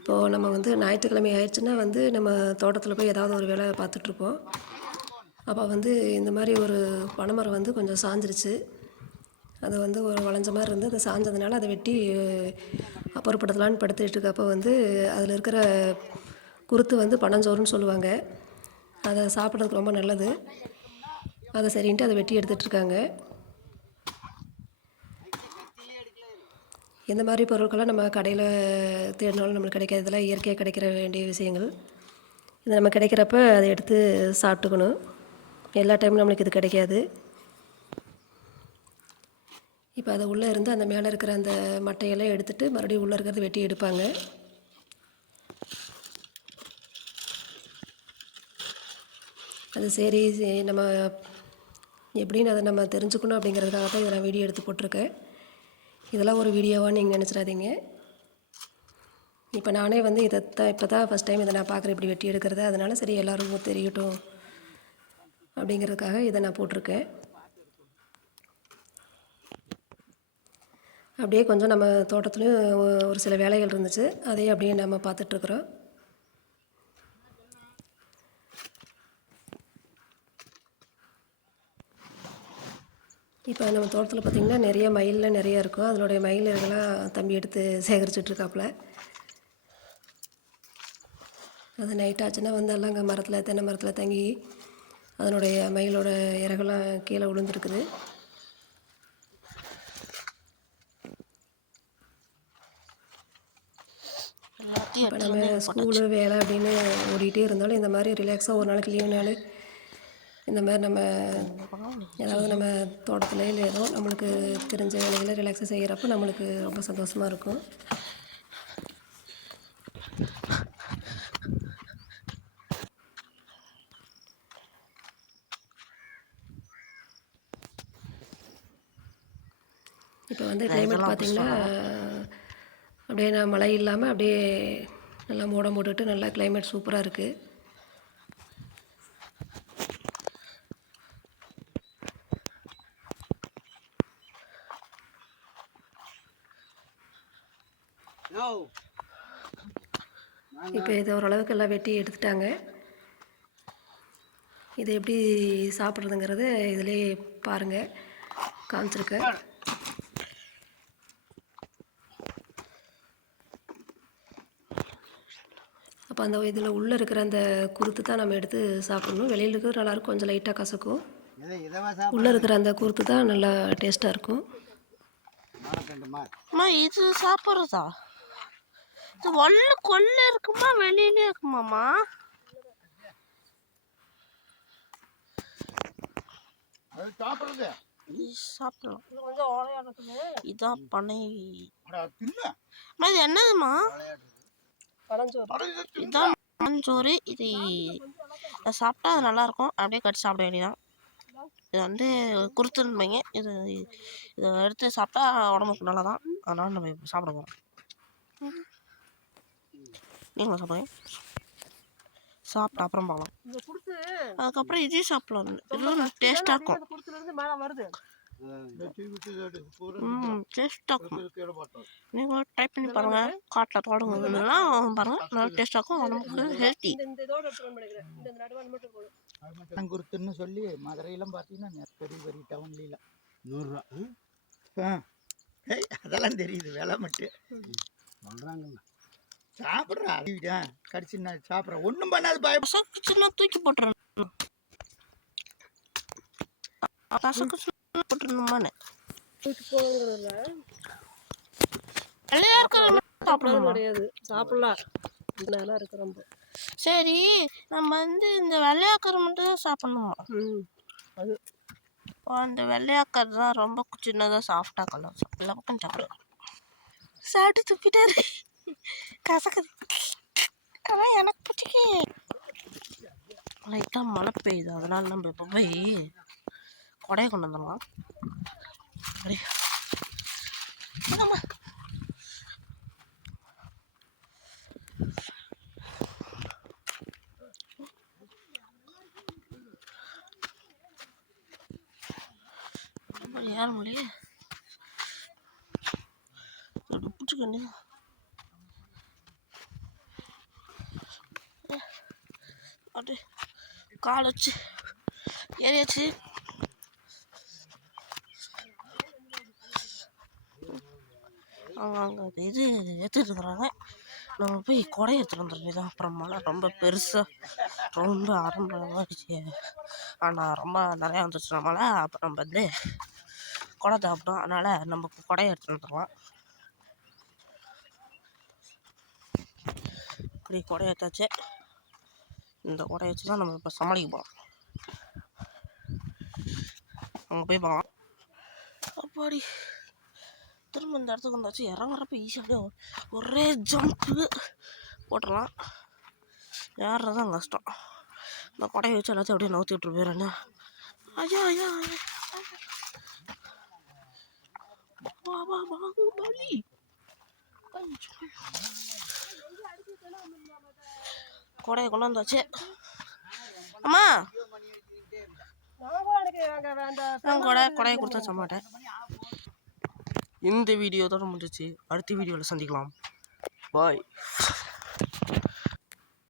இப்போது நம்ம வந்து ஞாயிற்றுக்கிழமை ஆயிடுச்சுன்னா வந்து நம்ம தோட்டத்தில் போய் ஏதாவது ஒரு வேலை பார்த்துட்ருப்போம். அப்போ வந்து இந்த மாதிரி ஒரு பனைமரம் வந்து கொஞ்சம் சாஞ்சிருச்சு. அது வந்து ஒரு வளைஞ்ச மாதிரி இருந்து அது சாஞ்சதுனால அதை வெட்டி அப்புறப்படுத்தலான்னு படுத்துட்டு இருக்கப்போ வந்து அதில் இருக்கிற குருத்து வந்து பனஞ்சோறுன்னு சொல்லுவாங்க. அதை சாப்பிட்றதுக்கு ரொம்ப நல்லது. அதை சரின்ட்டு அதை வெட்டி எடுத்துகிட்ருக்காங்க இந்த மாதிரி பொருட்களை நம்ம கடையில் தேடினாலும் நம்மளுக்கு கிடைக்காது. இயற்கையாக கிடைக்கிற வேண்டிய விஷயங்கள். இது நம்ம கிடைக்கிறப்ப அதை எடுத்து சாப்பிட்டுக்கணும். எல்லா டைமும் நம்மளுக்கு இது கிடைக்காது. இப்போ அதை உள்ளே இருந்து அந்த மேலே இருக்கிற அந்த மட்டையெல்லாம் எடுத்துகிட்டு மறுபடியும் உள்ளே இருக்கிறத வெட்டி எடுப்பாங்க. அது சரி சரி, நம்ம எப்படின்னு அதை நம்ம தெரிஞ்சுக்கணும் அப்படிங்கிறதுக்காக தான் இதை நான் வீடியோ எடுத்து போட்டிருக்கேன். இதெல்லாம் ஒரு வீடியோவாக நீங்கள் நினச்சிடாதீங்க. இப்போ நானே வந்து இதை தான் இப்போ தான் ஃபஸ்ட் டைம் இதை நான் பார்க்குறேன் இப்படி வெட்டி எடுக்கிறது. அதனால சரி எல்லோருக்கும் தெரியட்டும் அப்படிங்கிறதுக்காக இதை நான் போட்டிருக்கேன். அப்படியே கொஞ்சம் நம்ம தோட்டத்துலேயும் ஒரு சில வேலைகள் இருந்துச்சு. அதையும் அப்படியே நம்ம பார்த்துட்ருக்குறோம் இப்போ நம்ம தோட்டத்தில் பார்த்திங்கன்னா நிறைய மயிலில் நிறைய இருக்கும். அதனுடைய மயில் இறகெல்லாம் தம்பி எடுத்து சேகரிச்சுட்டு இருக்காப்புல அது நைட் ஆச்சுன்னா வந்து எல்லாம் அங்கே மரத்தில் தென்னை மரத்தில் தங்கி அதனுடைய மயிலோட இறகெல்லாம் கீழே விழுந்துருக்குது. இப்போ நம்ம ஸ்கூலு வேலை அப்படின்னு ஓடிட்டே இருந்தாலும் இந்த மாதிரி ரிலாக்ஸாக ஒரு நாளைக்கு லீவு நாள் இந்த மாதிரி நம்ம ஏதாவது நம்ம தோட்டத்தில் இல்லை ஏதோ நம்மளுக்கு தெரிஞ்ச வேலைகளை ரிலாக்ஸாக செய்கிறப்ப நம்மளுக்கு ரொம்ப சந்தோஷமாக இருக்கும். இப்போ வந்து கிளைமேட் பார்த்திங்கன்னா அப்படியே நான் மழை இல்லாமல் அப்படியே நல்லா மூடம் போட்டுட்டு நல்லா கிளைமேட் சூப்பராக இருக்குது இப்போ இது ஓரளவுக்கு எல்லாம் வெட்டி எடுத்துட்டாங்க. இதை எப்படி சாப்பிட்றதுங்கிறத இதிலே பாருங்கள் காமிச்சிருக்கேன் அப்போ அந்த இதில் உள்ளே இருக்கிற அந்த குருத்து தான் நம்ம எடுத்து சாப்பிடணும். வெளியில் இருக்கிறது நல்லாயிருக்கும் கொஞ்சம் லைட்டாக கசக்கும். இதை இதவா சாப்பிட உள்ளே இருக்கிற அந்த குருத்து தான் நல்லா டேஸ்ட்டாக இருக்கும். இது சாப்பிட்றதா? இது உள்ள கொள்ள இருக்குமா வெளியிலே சாப்பிடலாம். இதான் பனை இது என்னதும்மா? அட இது தின்னு. இதுதான் மஞ்சோறு இது சாப்பிட்டா அது நல்லாயிருக்கும். அப்படியே கடிச்சு சாப்பிட வேண்டியதான் இது வந்து குருத்துன்மைங்க இது இதை எடுத்து சாப்பிட்டா உடம்புக்கு நல்லதான். அதனால நம்ம சாப்பிட போகிறோம் நீங்களும் சாப்பிடுங்க. சாப்பிட்ட அப்புறம் பார்க்கலாம். அதுக்கப்புறம் இதையும் சாப்பிடலாம். இதுவும் டேஸ்ட்டாக இருக்கும். இது டேஸ்ட்டாக இருக்கும். இது. நீங்கள் ட்ரை பண்ணி பாருங்கள் காட்டில் தோட்டங்கள்னா பாருங்கள் நல்லா டேஸ்ட்டாக இருக்கும். உடம்புக்கு ஹெல்த்தி குருத்துன்னு சொல்லி மதுரையெல்லாம் பார்த்தீங்கன்னா பெரிய பெரிய டவுன்லாம் நூறுரூவா? அதெல்லாம் தெரியுது. விலை மட்டும். சொல்கிறாங்கண்ணா சாப்பிட்றா அடிவிடா கடிச்சு நான் சாப்பிட்றேன் ஒன்றும் பண்ணாது பய. கசக்குச்சுன்னா தூக்கி போட்டுறேன் போட்டுருணுமான்னு வெள்ளையா இருக்கிற சாப்பிடணுமா? கிடையாது சாப்பிடலாம். நல்லா இருக்கு ரொம்ப. சரி நம்ம வந்து இந்த வெள்ளையாக்கரை மட்டும் தான் சாப்பிடணும். ம் அது. அந்த வெள்ளையாக்கர் தான் ரொம்ப சின்னதாக சாஃப்டாக கலர் எல்லா பக்கம் சாப்பிடலாம். சாப்பிட்டு துப்பிட்டாரு கசக்குது. ஆனால் எனக்கு பிடிச்சி லைட்டாக மழை பெய்யுது. அதனால நம்ம இப்போ போய் கொடையை கொண்டு வந்துடலாம். அப்படியே. நம்ம ஏற முடியல பிடிச்சிக்க அப்படியே கால் வச்சு ஏறியாச்சு. அவங்க அங்கே இது ஏற்றிட்டு இருக்கிறாங்க. நம்ம போய் கொடை எடுத்துகிட்டு வந்துடுறது அப்புறம் மழை ரொம்ப பெருசாக ரொம்ப ஆரம்பமாகிடுச்சு ஆனால் ரொம்ப நிறையா வந்துச்சுன்னா மழை. அப்புறம் நம்ம வந்து கொடை தேவைப்படும் அதனால் நம்ம கொடையை எடுத்துகிட்டு வந்துடலாம். இப்படி கொடை எடுத்தாச்சு. இந்த கொடையை வச்சு தான் நம்ம இப்போ சமாளிக்க போகிறோம் அங்கே போய் பார்க்கலாம் அப்பாடி. திரும்ப இந்த இடத்துக்கு வந்தாச்சு. இறங்குறப்ப ஈஸியாக ஒரே ஜம்ப்பு போட்டுடலாம். ஏறுறது தான் கஷ்டம். இந்த கொடையை வச்சு எல்லாத்தையும் அப்படியே நவுத்திட்டு போயிடுறேன் ஐயா ஐயா ஐயா. வா வா பாகுபலி கொடையை கொண்டு வந்தாச்சு. அம்மா? நான் கொடை கொடையை கொடுத்தா மாட்டேன். இந்த வீடியோ தான் முடிஞ்சிச்சு அடுத்த வீடியோவில் சந்திக்கலாம். பாய்